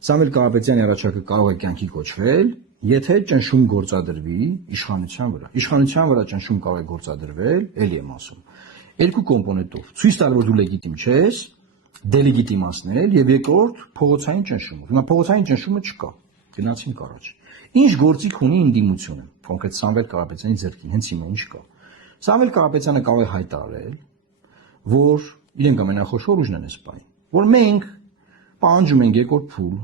Սամվել Կարապետյանի առաջարկը կարող է կյանքի կոչվել, եթե ճնշում գործադրվի իշխանության վրա։ Իշխանության վրա ճնշում կարող է գործադրվել, էլի եմ ասում, երկու կոմպոնենտով։ Ցույց տալ, որ դու լեգիտիմ չես, դելեգիտիմացնել եւ երկրորդ փողոցային ճնշումը։ Հիմա փողոցային ճնշումը չկա։ Գնացինք առաջ։ Ինչ գործիք ունի ընդդիմությունը, կոնկրետ Սամվել Կարապետյանի ձեռքին, հենց հիմա ինչ կա։ Սամվել Կարապետյանը կարող է հայտարարել, որ իրենք ամենախոշոր ուժն են այս պահին, որ մենք պահանջում ենք երկրորդ փուլ,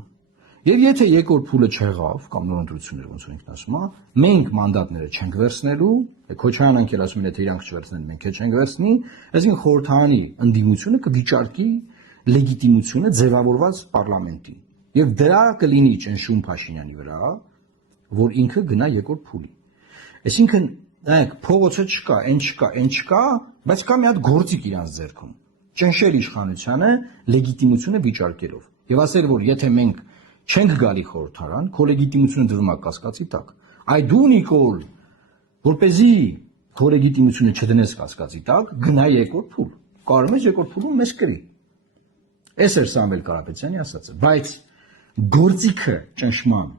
եւ եթե երկրորդ փուլը չեղավ, կամ նոր ընտրություններ ոնց որ ինքն ասում է, մենք մանդատները չենք վերցնելու, Քոչարյանն անկել ասում են, եթե իրանք չվերցնեն, մենք էլ չենք վերցնի, այսինքն խորհրդարանի ընդդիմությունը կվիճարկի լեգիտիմությունը ձևավորված պարլամենտի։ Եվ դրա կլինի ճնշում Փաշինյանի վրա, որ ինքը գնա երկրորդ փուլի։ Այսինքն, նայեք, փողոցը չկա, այն չկա, բայց կա մի հատ գործիք իրանց ձեռքում։ Ճնշել իշխանությանը լեգիտիմությունը վիճարկելով։ Եվ ասել, որ եթե մենք չենք գալի խորհրդարան, քո լեգիտիմությունը դրվում է կասկածի տակ։ Այ դու Նիկոլ, որպեսզի քո լեգիտիմությունը չդնես կասկածի տակ, գնա երկրորդ փուլ։ Կարող ես երկրորդ փուլում մեզ կրի։ Այս էր Սամվել Կարապետյանի ասածը, բայց գործիքը ճնշման,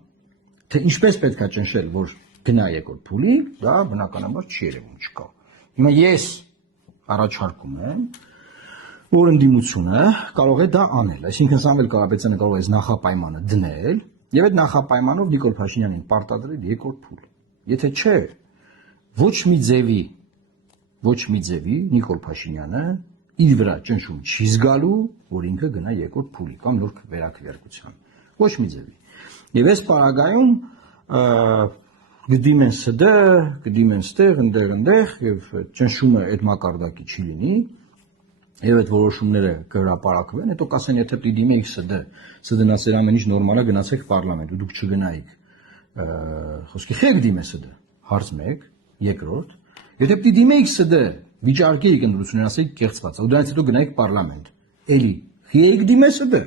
թե ինչպես պետք է ճնշել, որ գնա երկրորդ փուլի, դա բնականաբար չի երևում, չկա։ Հիմա ես առաջարկում եմ, որ ընդդիմությունը կարող է դա անել, այսինքն Սամվել Կարապետյանը կարող է նախապայմանը դնել եւ այդ նախապայմանով Նիկոլ Փաշինյանին պարտադրել երկրորդ փուլ։ Եթե չէ, ոչ մի ձևի Նիկոլ Փաշինյանը իր վրա ճնշում չի զգալու, որ ինքը գնա երկրորդ փուլի կամ նոր վերաքվեարկության։ Ոչ մի ձևի։ Եվ այս պարագայում գդիմեն ՍԴ, գդիմեն ստեղ, ընդեղ եւ ճնշումը այդ մակարդակի չի լինի։ Եվ այդ որոշումները կհրապարակվեն, հետո կասեն, եթե պիտի դիմեիք ՍԴ-ն ասեր ամեն ինչ նորմալ է, գնացեք պարլամենտ, ու դուք չգնայիք, խոսքի խեք դիմե ՍԴ, հարց 1, երկրորդ, եթե պիտի դիմեիք ՍԴ, վիճարկեիք ընտրություններ, ասեիք կեղծված, ու դրանից հետո գնայիք պարլամենտ, էլի, խիեիք դիմե ՍԴ,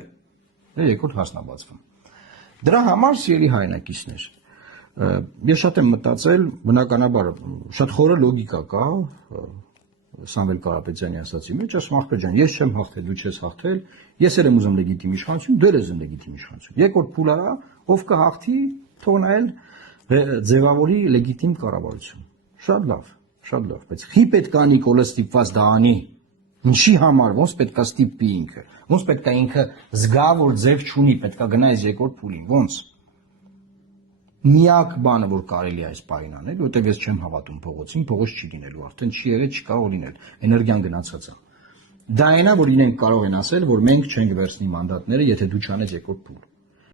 երկրորդ հարցն է բացվում։ Դրա համար սիրելի հայրենակիցներ, ես շատ եմ մտածել, բնականաբար, շատ խորը լոգիկա կա Սամվել Կարապետյանի ասացի մեջ, ասում ախպեր ջան, ես չեմ հաղթել, դու չես հաղթել, ես էլ եմ ուզում լեգիտիմ իշխանություն, դու ես լեգիտիմ իշխանություն։ Երկրորդ փուլ արա, ով կհաղթի, թող նա էլ ձևավորի լեգիտիմ կառավարություն։ Շատ լավ, բայց խի պետք է Նիկոլը ստիպված դա անի։ Ինչի համար, ոնց պետք է ստիպի ինքը, ոնց պետք է ինքը զգա, որ ձև չունի, պետք է գնա այս երկրորդ փուլին, ոնց։ Միակ բանը, որ կարելի է այս պահին անել, որտեղ ես չեմ հավատում փողոցին, փողոց չի լինելու, արդեն չի եղել, չի կարող լինել, էներգիան գնացած է։ Դա այնա, որ իրենք կարող են ասել, որ մենք չենք վերցնի մանդատները, եթե դու չանես երկրորդ փուլ։